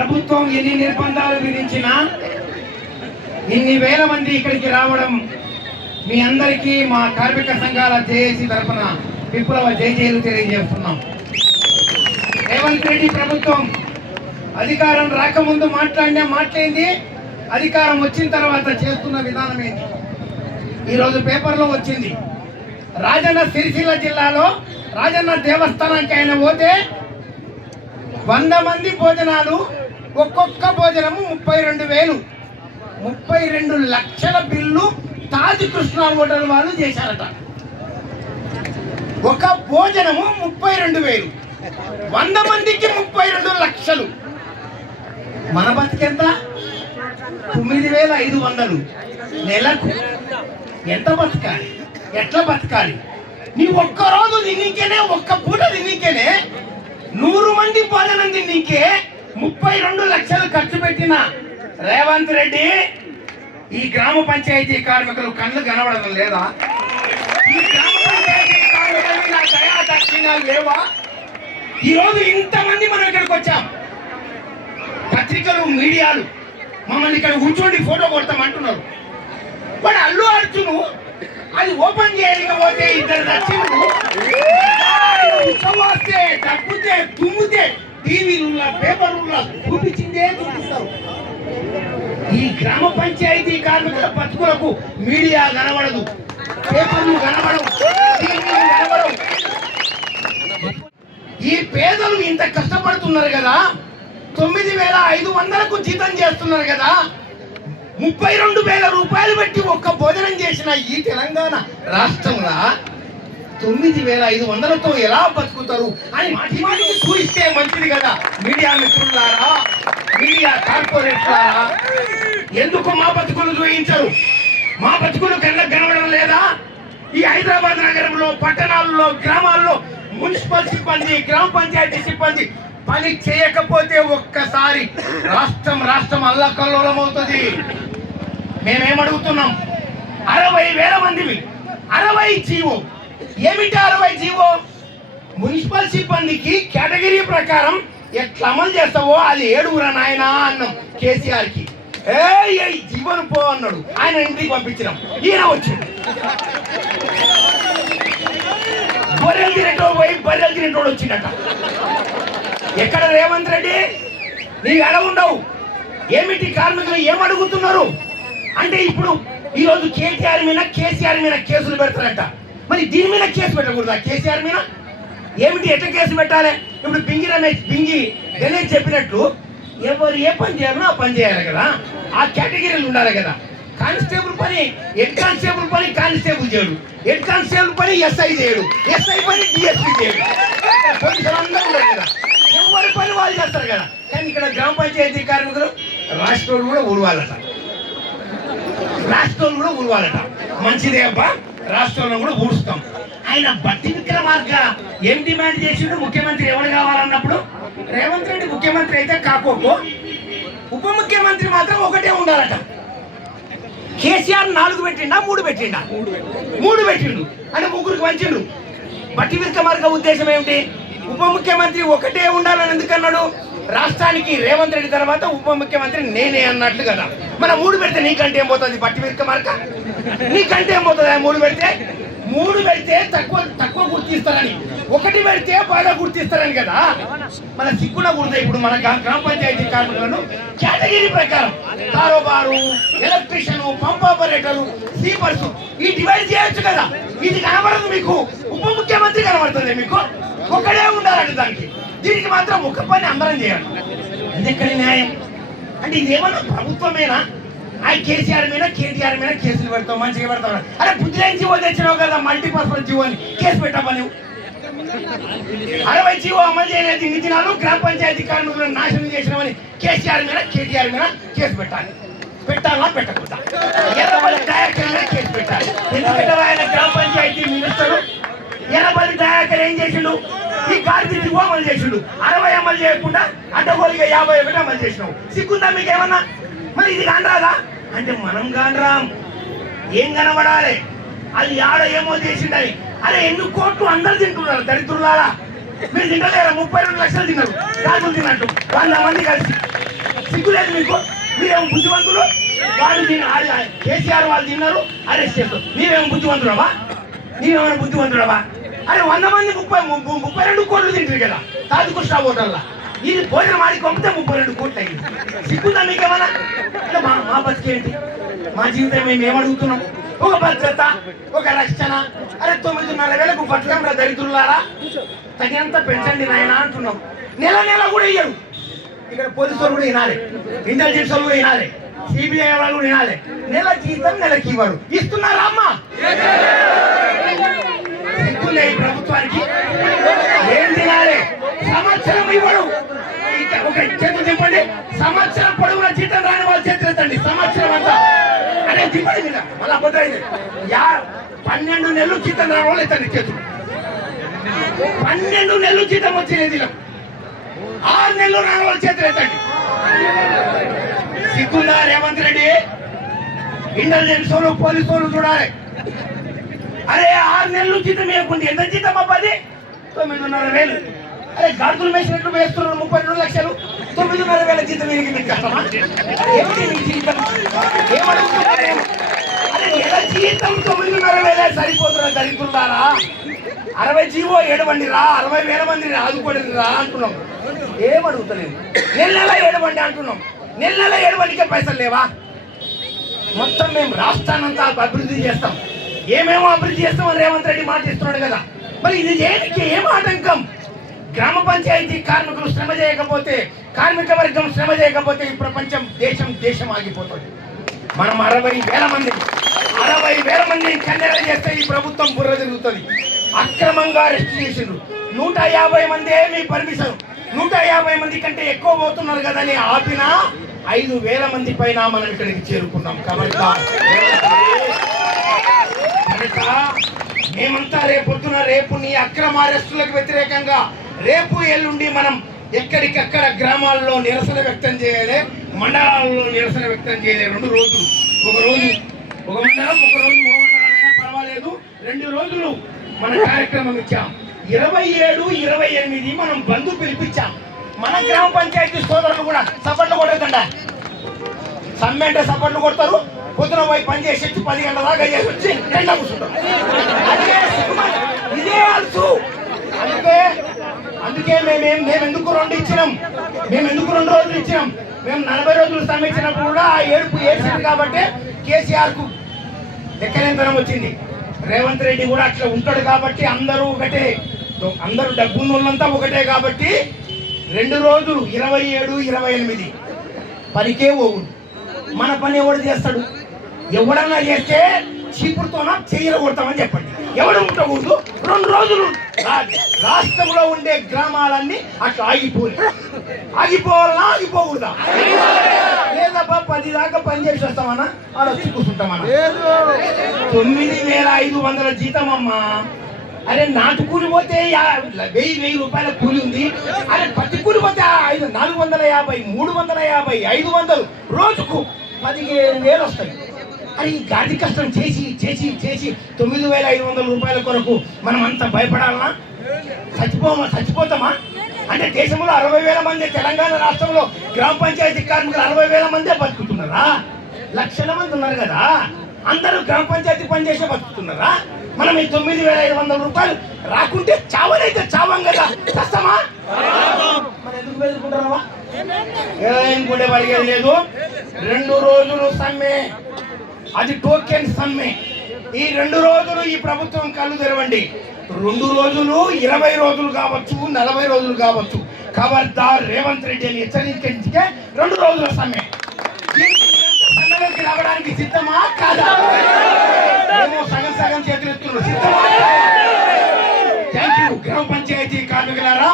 ప్రభుత్వం ఎన్ని నిర్బంధాలు విధించినా ఇన్ని వేల మంది ఇక్కడికి రావడం మీ అందరికీ మా కార్మిక సంఘాల జేఏసీ తరఫున విప్లవ జయజయలు తెలియజేస్తున్నాం. రేవంత్ రెడ్డి ప్రభుత్వం అధికారం రాకముందు మాట్లాడినా మాట్లాడింది అధికారం వచ్చిన తర్వాత చేస్తున్న విధానం ఏంటి? ఈరోజు పేపర్లో వచ్చింది రాజన్న సిరిసిల్ల జిల్లాలో రాజన్న దేవస్థానానికి ఆయన పోతే వంద మంది భోజనాలు ఒక్కొక్క భోజనము ముప్పై రెండు వేలు. ముప్పై రెండు లక్షల బిల్లు తాజ్ కృష్ణ హోటల్ వాళ్ళు చేశారట. ఒక భోజనము ముప్పై రెండు వేలు. వంద మందికి ముప్పై రెండు లక్షలు. మన బతికెంత తొమ్మిది వేల ఐదు వందలు. నెలకు. ఎంత బతకాలి? ఎట్లా బతకాలి? నీ ఒక్క రోజు ఒక్క పూట తిన్నికేనే నూరు మంది భోజనం తిన్నికే ముప్పై రెండు లక్షలు ఖర్చు పెట్టిన రేవంత్ రెడ్డి ఈ గ్రామ పంచాయతీ కార్మికులు కళ్ళు కనబడడం లేదా? ఈ గ్రామ పంచాయతీ కార్మికులు మీద దయా దక్షిణాలు లేవా? ఈరోజు ఇంతమంది మనం ఇక్కడికి వచ్చాం. పత్రికలు మీడియాలు మమ్మల్ని ఇక్కడ కూర్చోండి ఫోటో కొడతామంటున్నారు. బట్ అల్లు అర్జును అది ఓపెన్ చేయకపోతే ఇద్దరు నచ్చిండు టీవీలున్నా పేపర్లున్నా చూపించిందే చూపిస్తారు ఈ గ్రామ పంచాయతీ కార్మికుల బతుకులకు మీడియా కనబడదు. పేపర్లు కనబడవు. టీవీలు కనబడవు. ఈ పేదలు ఇంత కష్టపడుతున్నారు కదా? తొమ్మిది వేల ఐదు వందలకు జీతం చేస్తున్నారు కదా? ముప్పై రెండు వేల రూపాయలు పెట్టి ఒక్క భోజనం చేసిన ఈ తెలంగాణ రాష్ట్రంలో? తొమ్మిది వేల ఐదు వందలతో ఎలా బతుకుతారు అని మాటి మాటికి మంచిది కదా. మీడియా మిత్రులారా మీడియా కార్పొరేట్లారా ఎందుకు మా బతుకులు చూయించరు మా బతుకులు కళ్ళకు కనబడడం లేదా? ఈ హైదరాబాద్ నగరంలో పట్టణాల్లో గ్రామాల్లో మున్సిపల్ సిబ్బంది గ్రామ పంచాయతీ సిబ్బంది పని చేయకపోతే ఒక్కసారి రాష్ట్రం రాష్ట్రం అల్లకల్లోలం అవుతుంది మేమేమడుగుతున్నాం? అరవై వేల మందివి అరవై జీవో ఏమిటి అరవై జీవో? మున్సిపల్ సిబ్బందికి కేటగిరీ ప్రకారం ఎట్లా అమలు చేస్తావో అది ఏడుగురా నాయనా అన్నాం కేసీఆర్కి ఏ జీవన్ పో అన్నాడు. ఆయన ఇంటికి పంపించినాం. ఈయన వచ్చింది బర్రెలు తినేటోడు పోయి బర్రెలు తినేటోడు వచ్చిండట. ఎక్కడ రేవంత్ రెడ్డి? నీ ఎడ ఉండవు. ఏమిటి కార్మికులు ఏం అడుగుతున్నారు? అంటే ఇప్పుడు ఈ రోజు కేటీఆర్ మీద కేసీఆర్ మీద కేసులు పెడతారంట. మరి దీని మీద కేసు పెట్టకూడదా. కేసీఆర్ మీద ఏమిటి ఎట్ట కేసు పెట్టాలి? ఇప్పుడు బింగి రమేష్ బింగి గణేష్ చెప్పినట్లు ఎవరు ఏ పని చేయాలో ఆ పని చేయాలి కదా. ఆ కేటగిరీలు ఉండాలి కదా. కానిస్టేబుల్ పని హెడ్ కానిస్టేబుల్ పని కానిస్టేబుల్ చేయడు. హెడ్ కానిస్టేబుల్ పని ఎస్ఐ చేయడు. ఎస్ఐ పని డిఎస్పీ చేయడు. పోలీసులు అందరూ కదా. ఎవరి పని వాళ్ళు చేస్తారు కదా. కానీ ఇక్కడ గ్రామ పంచాయతీ కార్మికులు రాష్ట్రంలో కూడా ఊడవాలట రాష్ట్రంలో కూడా ఊడవాలట మంచిదే అబ్బా. రాష్ట్రంలో కూడా ఊడుస్తాం ఆయన బట్టి విక్రమార్క ఏం డిమాండ్ చేసిండు? ముఖ్యమంత్రి ఎవరు కావాలన్నప్పుడు? రేవంత్ రెడ్డి ముఖ్యమంత్రి అయితే కాకోకు ఉప ముఖ్యమంత్రి మాత్రం ఒకటే ఉండాలట. కేసీఆర్ నాలుగు పెట్టిండా? మూడు పెట్టిండా? మూడు పెట్టిండు. అంటే ముగ్గురికి వంచిండు బట్టి విక్రమార్క ఉద్దేశం ఏమిటి? ఉప ముఖ్యమంత్రి ఒకటే ఉండాలని ఎందుకన్నాడు రాష్ట్రానికి రేవంత్ రెడ్డి తర్వాత ఉప ముఖ్యమంత్రి నేనే అన్నట్లు కదా. మన మూడు పెడితే నీకంటే ఏం పోతుంది? బట్టి మార్క? నీకంటే ఏం పోతుంది? ఆయన మూడు పెడితే మూడు పెడితే తక్కువ తక్కువ గుర్తిస్తారని. ఒకటి పెడితే బాగా గుర్తిస్తారని కదా? మన సిక్కున గుర్త ఇప్పుడు మన గ్రామ పంచాయతీ కార్మికులను కేటగిరీ ప్రకారం కారోబారు ఎలక్ట్రీషియన్ పంప్ ఆపరేటర్లు స్లీపర్స్ ఈ డివైడ్ చేయొచ్చు కదా? ఇది కనబడదు మీకు. ఉప ముఖ్యమంత్రి కనబడుతుంది మీకు. ఒకడే ఉండాలండి దానికి. దీనికి మాత్రం ఒక పని అందరం చేయాలి. ఇది న్యాయం? అంటే ఇదేమన్నా ప్రభుత్వమేనా? ఆ కేసీఆర్ మీద కేటీఆర్ మీద కేసులు పెడతాం మంచిగా పెడతాం అరే బుద్ధిలేని జీవో తెచ్చినావు కదా మల్టీపర్పస్ జీవో అని. కేసు పెట్టావా నువ్వు. అరవై జీవో అమలు చేయలేదు ఇన్ని దినాలు గ్రామ పంచాయతీ కార్మికులను నాశనం చేసినామని కేసీఆర్ మీద కేటీఆర్ మీద కేసు పెట్టాలి. పెట్టాలా పెట్టకూడదా? ఎర్రబల్లి డైరెక్టర్ మీద కేసు పెట్టాలి. ఎందుకంటే ఆయన గ్రామ పంచాయతీ మినిస్టర్. ఎర్రబల్లి డైరెక్టర్ ఏం చేసిండు? ఈ గాడిద జీవో అమలు చేసిండు. అరవై అమలు చేయకుండా అడ్డగోలుగా యాభై ఒకటి అమలు చేసినావు. సిగ్గుందా మీకు ఏమన్నా మరి ఇది కానరాదా అంటే మనం కానరాం ఏం కనబడాలి? అది ఆడ ఏమో చేసిండని. అరే ఎన్ని కోట్లు అందరు తింటున్నారు దరిద్రులారా? మీరు తింటలేరా? ముప్పై రెండు లక్షలు తిన్నారు. కాకులు తిన్నట్టు. వంద మంది కలిసి. సిగ్గులేదు మీకు? మీరేం బుద్ధిమంతులు? వాళ్ళు తిన కేసీఆర్ వాళ్ళు తిన్నారు అరెస్ట్ చేస్తారు. నీవేమో బుద్ధిమంతుడవా నీవేమైనా బుద్ధిమంతుడవా అరే వంద మంది ముప్పై ము- ముప్పై రెండు కోట్లు తింటారు కదా. తాజు కృష్ణ ఓటర్లా ఇది భోజనం ఆడి పంపితే ముప్పై రెండు కోట్లు అయింది సిగ్గుందా మీకేమన్నా అంటే మా మా బతికేంటి? మా జీవితం మేము ఏమడుగుతున్నాం ఒక భద్రత ఒక రక్షణ అరే తొమ్మిదిన్నర వేలకు బతుకమ్మ దరిద్రులారా? తగినంత పెంచండి నాయన అంటున్నాం. నెల నెల కూడా ఇయ్యరు. ఇక్కడ పోలీసు వాళ్ళు కూడా వినాలి. ఇంటెలిజెన్స్ వాళ్ళు కూడా వినాలి. సిబిఐ వాళ్ళు కూడా వినాలి. నెల జీతం నెలకి ఇవ్వరు. ఇస్తున్నారా అమ్మా? సిగ్గులే ప్రభుత్వానికి? ఏం తినాలి? సంవత్సరం ఇవ్వడు. ఒక చేతులు తిప్పండి సంవత్సరం పొడవున జీతం రాని వాళ్ళు చేతులు ఎత్తండి. సంవత్సరం అంతా. అదే తిప్పండి మీద మళ్ళీ అబద్ధమైంది యా పన్నెండు నెలలు జీతం రాని వాళ్ళు ఎత్తండి చేతులు. పన్నెండు నెలలు జీతం వచ్చేది ఆరు నెలలు రాని వాళ్ళు చేతులు ఎత్తండి. సిగ్గుందా రేవంత్ రెడ్డి? ఇంటెలిజెన్స్ వాళ్ళు పోలీసు వాళ్ళు చూడాలి. అరే ఆరు నెలలు జీతం ఇవ్వకుంది ఎంత జీతం అబ్బాది తొమ్మిదిన్నర వేలు. అరే గార్గులు వేసినట్లు వేస్తున్నారు ముప్పై రెండు లక్షలు. తొమ్మిదిన్నర వేల జీతం వీరికి మీకు కష్టమా? ఏమిటి మీ జీతం ఏమడుగుతున్నారేమో అరే నెల జీతం తొమ్మిదిన్నర వేల సరిపోతున్నారు దరిద్రులారా. అరవై జీవో ఏడవండి రా. అరవై వేల మందిని ఆదుకోండి రా అంటున్నాం. ఏమడుగుతలేదు నెల నెల ఏడవండి అంటున్నాం. నెల నెల ఏడవండికే పైసలు లేవా? మొత్తం మేము రాష్ట్రాన్నంతా అభివృద్ధి చేస్తాం. ఏమేమో అభివృద్ధి చేస్తామని రేవంత్ రెడ్డి మాట ఇస్తున్నాడు కదా. మరి ఇది దేనికి? ఏం ఆటంకం? గ్రామ పంచాయతీ కార్మికులు శ్రమ చేయకపోతే కార్మిక వర్గం శ్రమ చేయకపోతే ఈ ప్రపంచం దేశం దేశం ఆగిపోతుంది. మనం అరవై వేల మంది అరవై వేల మందిని కన్నెల చేస్తే ఈ ప్రభుత్వం బుర్ర తిరుగుతుంది. అక్రమంగా అరెస్ట్ చేసిండ్రు. నూట యాభై మంది మీ పర్మిషన్. నూట యాభై మంది కంటే ఎక్కువ పోతున్నారు కదా అని ఆపినా ఐదు వేల మంది పైన మనం ఇక్కడికి చేరుకున్నాం. కాబట్టి మేమంతా రేపొద్దున రేపు నీ అక్రమ అరెస్టులకు వ్యతిరేకంగా రేపు ఎల్లుండి మనం ఎక్కడికక్కడ గ్రామాల్లో నిరసన వ్యక్తం చేయాలి మండలాల్లో నిరసన వ్యక్తం చేయాలి. రెండు రోజులు. ఒక రోజు ఒక మండలం ఒక రోజు మండలమైనా పర్వాలేదు. రెండు రోజులు మన కార్యక్రమం ఇచ్చాం. ఇరవై ఏడు ఇరవై ఎనిమిది మనం బంధు పిలిపించాం. మన గ్రామ పంచాయతీ సోదరులు కూడా సపట్లు కొట్టకుండా. సమ్మె అంటే సపోర్ట్లు కొడతారు. పొద్దున పోయి పని చేసి వచ్చి పది గంటల దాకా చేసి వచ్చి కూర్చుంటారు. అదే ఇదే అందుకే అందుకే మేమేం మేము ఎందుకు రెండు ఇచ్చినాం? మేము ఎందుకు రెండు రోజులు ఇచ్చినాం? మేము నలభై రోజులు సమ్మె కూడా ఆ ఏడుపు ఏడ్చింది కాబట్టి కేసీఆర్కు ఎక్కలేంతనం వచ్చింది. రేవంత్ రెడ్డి కూడా అట్లా ఉంటాడు కాబట్టి అందరూ ఒకటే. అందరూ డబ్బున్నోళ్ళంతా ఒకటే కాబట్టి రెండు రోజులు ఇరవై ఏడు ఇరవై ఎనిమిది. పనికే పోవుడు. మన పని ఎవడు చేస్తాడు? ఎవడన్నా చేస్తే చీపుడుతోనా చెయ్యలు కొడతామని చెప్పండి. ఎవడు ఉండకూడదు? రెండు రోజులు రాష్ట్రంలో ఉండే గ్రామాలన్నీ అట్లా ఆగిపోయి. ఆగిపోవాలన్నా ఆగిపోకూడదా? లేదబ్బా పది దాకా పని చేసేస్తామన్నా ఆడ వచ్చి కూర్చుంటామన్నా? తొమ్మిది వేల ఐదు వందల జీతం అమ్మా అరే నాటు కూలి పోతే వెయ్యి వెయ్యి రూపాయల కూలి ఉంది. అరే పత్తి కూలి పోతే ఐదు నాలుగు వందల యాభై మూడు వందల యాభై ఐదు వందలు రోజుకు పదిహేను వేలు వస్తాయి. అరే ఈ గాడి కష్టం చేసి చేసి చేసి తొమ్మిది వేల ఐదు వందల రూపాయల కొరకు మనం అంత భయపడాలనా? చచ్చిపోమా చచ్చిపోతామా? అంటే దేశంలో అరవై వేల మంది తెలంగాణ రాష్ట్రంలో గ్రామ పంచాయతీ కార్మికులు అరవై వేల మందే బతుకుతున్నారా? లక్షల మంది ఉన్నారు కదా. అందరూ గ్రామ పంచాయతీ పనిచేసే బతుకుతున్నారా? మనం ఈ తొమ్మిది వేల ఐదు వందల రూపాయలు రాకుంటే చావనైతే చావం కదా. చస్తామా? మరి ఎందుకు ఏం కూడా పడిగేది లేదు. రెండు రోజులు సమ్మె. అది టోకెన్ సమ్మె. ఈ రెండు రోజులు ఈ ప్రభుత్వం కళ్ళు తెరవండి. రెండు రోజులు ఇరవై రోజులు కావచ్చు నలభై రోజులు కావచ్చు. ఖబర్దార్ రేవంత్ రెడ్డి అని హెచ్చరించే రెండు రోజుల సమ్మె. సమ్మెలోకి రావడానికి సిద్ధమా కాదా? ఏమో సగం సగం చేతులు ఎత్తున్నారు. సిద్ధమా థ్యాంక్ యూ గ్రామ పంచాయతీ కార్మికులారా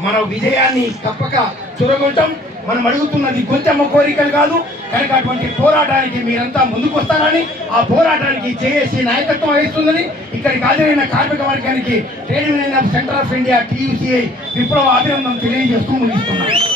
మన విజయాన్ని తప్పక చురగొట్టం మనం అడుగుతున్నది కొంచెం కోరికలు కాదు కనుక అటువంటి పోరాటానికి మీరంతా ముందుకు వస్తారని ఆ పోరాటానికి జేఏసీ నాయకత్వం వహిస్తుందని ఇక్కడికి హాజరైన కార్మిక వర్గానికి trade union of centre of India TUCI విప్లవ అభినందన తెలియజేస్తూ ముగిస్తున్నాను